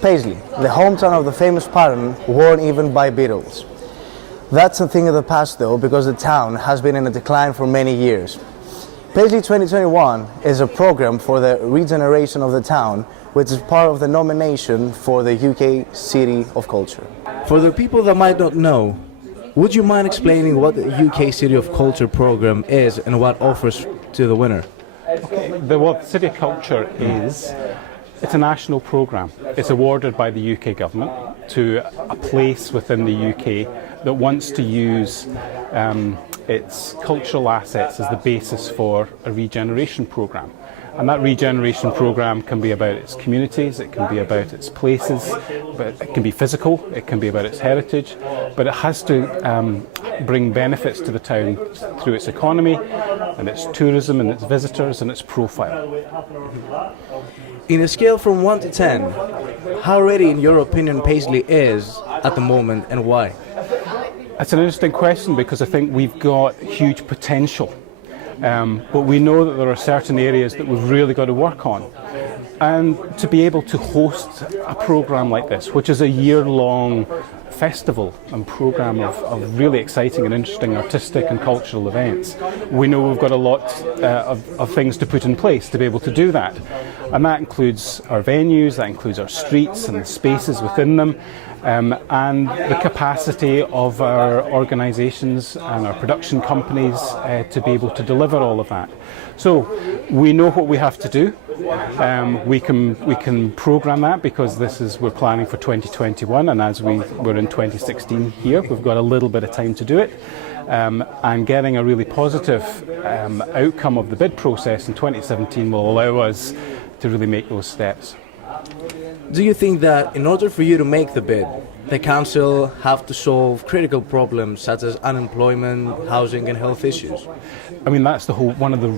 Paisley, the hometown of the famous pattern worn even by Beatles. That's a thing of the past though, because the town has been in a decline for many years. Paisley 2021 is a program for the regeneration of the town, which is part of the nomination for the UK City of Culture. For the people that might not know, would you mind explaining what the UK City of Culture program is and what offers to the winner? Okay, what City of Culture is, it's a national programme. It's awarded by the UK government to a place within the UK that wants to use its cultural assets as the basis for a regeneration programme. And that regeneration programme can be about its communities, it can be about its places, but it can be physical, it can be about its heritage, but it has to bring benefits to the town through its economy and its tourism and its visitors and its profile. In a scale from 1 to 10, how ready in your opinion Paisley is at the moment and why? That's an interesting question because I think we've got huge potential. But we know that there are certain areas that we've really got to work on. And to be able to host a programme like this, which is a year-long festival and programme of really exciting and interesting artistic and cultural events, we know we've got a lot of things to put in place to be able to do that. And that includes our venues, that includes our streets and the spaces within them, and the capacity of our organisations and our production companies to be able to deliver all of that. So we know what we have to do. We can programme that because we're planning for 2021, and as we're in 2016 here, we've got a little bit of time to do it. And getting a really positive outcome of the bid process in 2017 will allow us to really make those steps. Do you think that in order for you to make the bid, the council have to solve critical problems such as unemployment, housing and health issues? I mean, that's one of the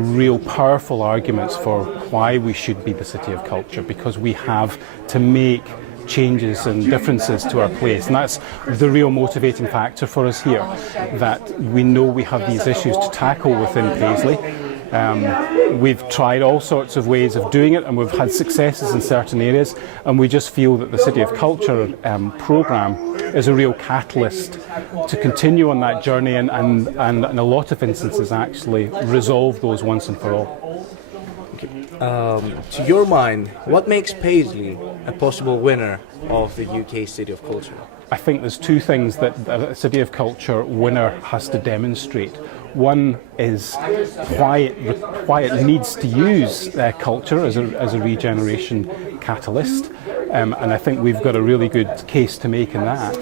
real powerful arguments for why we should be the City of Culture, because we have to make changes and differences to our place, and that's the real motivating factor for us here, that we know we have these issues to tackle within Paisley. We've tried all sorts of ways of doing it and we've had successes in certain areas, and we just feel that the City of Culture programme is a real catalyst to continue on that journey and in a lot of instances actually resolve those once and for all. To your mind, what makes Paisley a possible winner of the UK City of Culture? I think there's two things that a City of Culture winner has to demonstrate. One is why it needs to use culture as a regeneration catalyst, and I think we've got a really good case to make in that.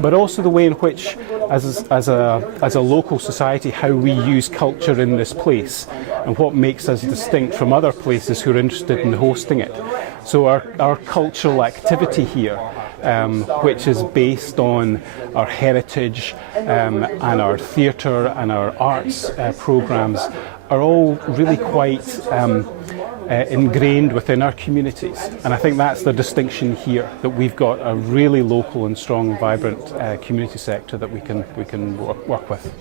But also the way in which, as a local society, how we use culture in this place, and what makes us distinct from other places who are interested in hosting it. So our cultural activity here, which is based on our heritage and our theatre and our arts programmes, are all really quite ingrained within our communities. And I think that's the distinction here, that we've got a really local and strong, vibrant community sector that we can work with.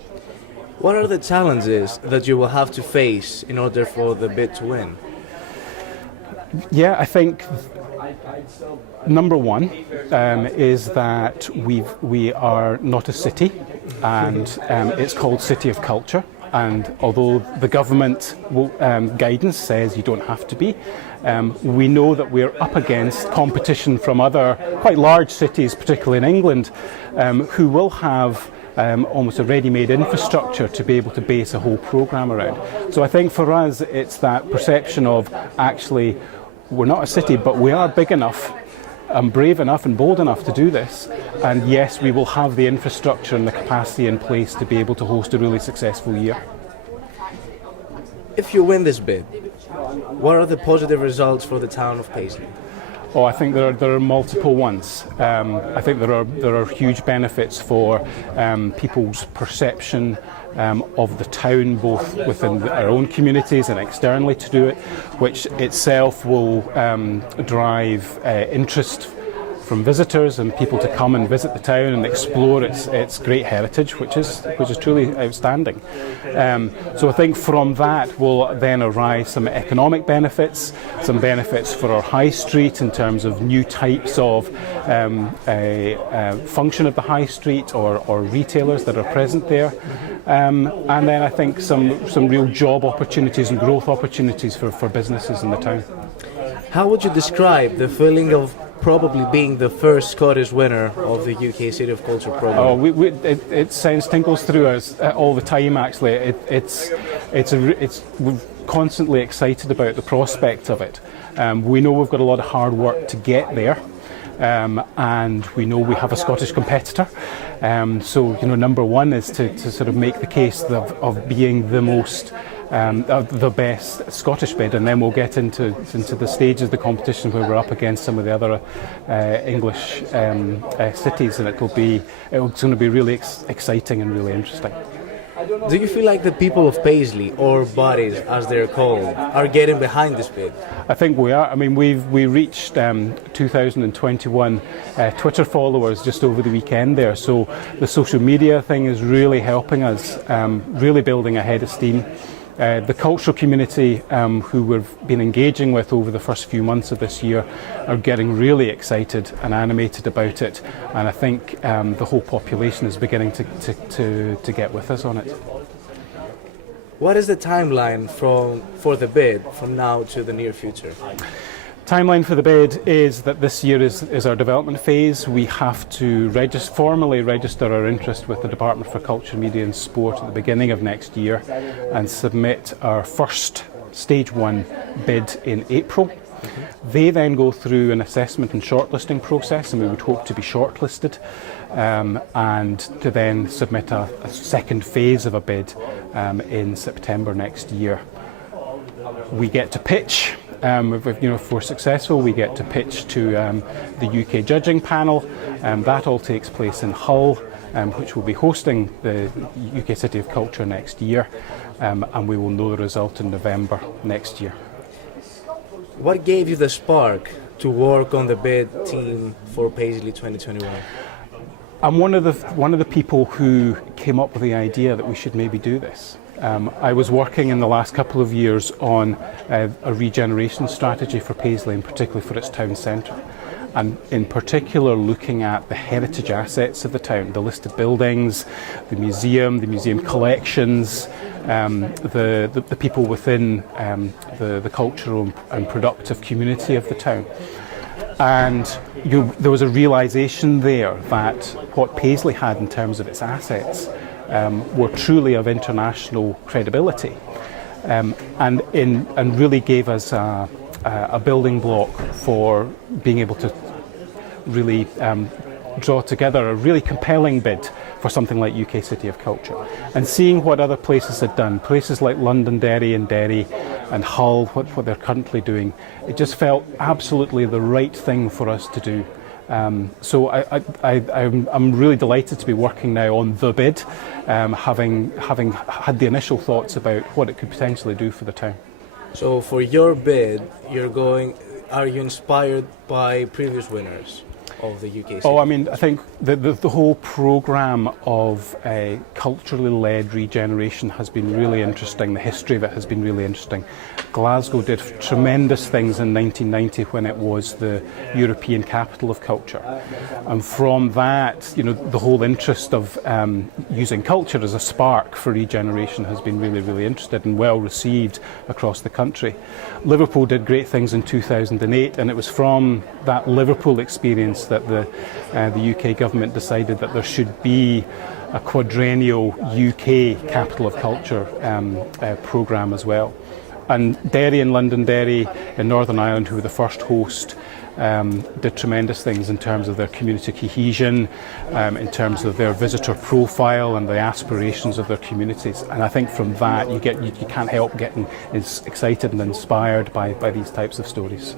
What are the challenges that you will have to face in order for the bid to win? Yeah, I think number one is that we are not a city, and it's called City of Culture. And although the government guidance says you don't have to be, we know that we're up against competition from other quite large cities, particularly in England, who will have almost a ready-made infrastructure to be able to base a whole programme around. So I think for us it's that perception of actually we're not a city, but we are big enough and brave enough and bold enough to do this, and yes, we will have the infrastructure and the capacity in place to be able to host a really successful year. If you win this bid, what are the positive results for the town of Paisley? Oh, I think there are multiple ones. I think there are huge benefits for people's perception of the town, both within our own communities and externally to do it, which itself will drive interest from visitors and people to come and visit the town and explore its great heritage, which is truly outstanding. So I think from that will then arise some economic benefits, some benefits for our high street in terms of new types of function of the high street or retailers that are present there. And then I think some real job opportunities and growth opportunities for businesses in the town. How would you describe the feeling of probably being the first Scottish winner of the UK City of Culture program? Oh, it sends tingles through us all the time. Actually, we're constantly excited about the prospect of it. We know we've got a lot of hard work to get there. And we know we have a Scottish competitor. So, number one is to sort of make the case of being the most, the best Scottish bid, and then we'll get into the stages of the competition where we're up against some of the other English cities, and it's going to be really exciting and really interesting. Do you feel like the people of Paisley, or bodies as they're called, are getting behind this bid? I think we are. I mean, we reached 2021 Twitter followers just over the weekend there. So the social media thing is really helping us, really building a head of steam. The cultural community who we've been engaging with over the first few months of this year are getting really excited and animated about it, and I think the whole population is beginning to get with us on it. What is the timeline for the bid from now to the near future? Timeline for the bid is that this year is our development phase. We have to formally register our interest with the Department for Culture, Media and Sport at the beginning of next year and submit our first Stage 1 bid in April. They then go through an assessment and shortlisting process, and we would hope to be shortlisted and to then submit a second phase of a bid in September next year. We get to pitch. If we're successful, we get to pitch to the UK judging panel. That all takes place in Hull, which will be hosting the UK City of Culture next year, and we will know the result in November next year. What gave you the spark to work on the bid team for Paisley 2021? I'm one of the people who came up with the idea that we should maybe do this. I was working in the last couple of years on a regeneration strategy for Paisley, and particularly for its town centre, and in particular looking at the heritage assets of the town, the listed buildings, the museum collections, the people within the cultural and productive community of the town. And there was a realisation there that what Paisley had in terms of its assets were truly of international credibility, and really gave us a building block for being able to really draw together a really compelling bid for something like UK City of Culture. And seeing what other places had done, places like Londonderry and Derry and Hull, what they're currently doing, it just felt absolutely the right thing for us to do. So I'm really delighted to be working now on the bid, having had the initial thoughts about what it could potentially do for the town. So for your bid, are you inspired by previous winners of the UK City? Oh, I mean, I think the whole programme of culturally led regeneration has been really interesting. The history of it has been really interesting. Glasgow did tremendous things in 1990 when it was the European capital of culture. And from that, the whole interest of using culture as a spark for regeneration has been really, really interested and well received across the country. Liverpool did great things in 2008, and it was from that Liverpool experience that the UK government decided that there should be a quadrennial UK Capital of Culture programme as well. And Derry and Londonderry in Northern Ireland, who were the first host, did tremendous things in terms of their community cohesion, in terms of their visitor profile and the aspirations of their communities. And I think from that you can't help getting excited and inspired by these types of stories.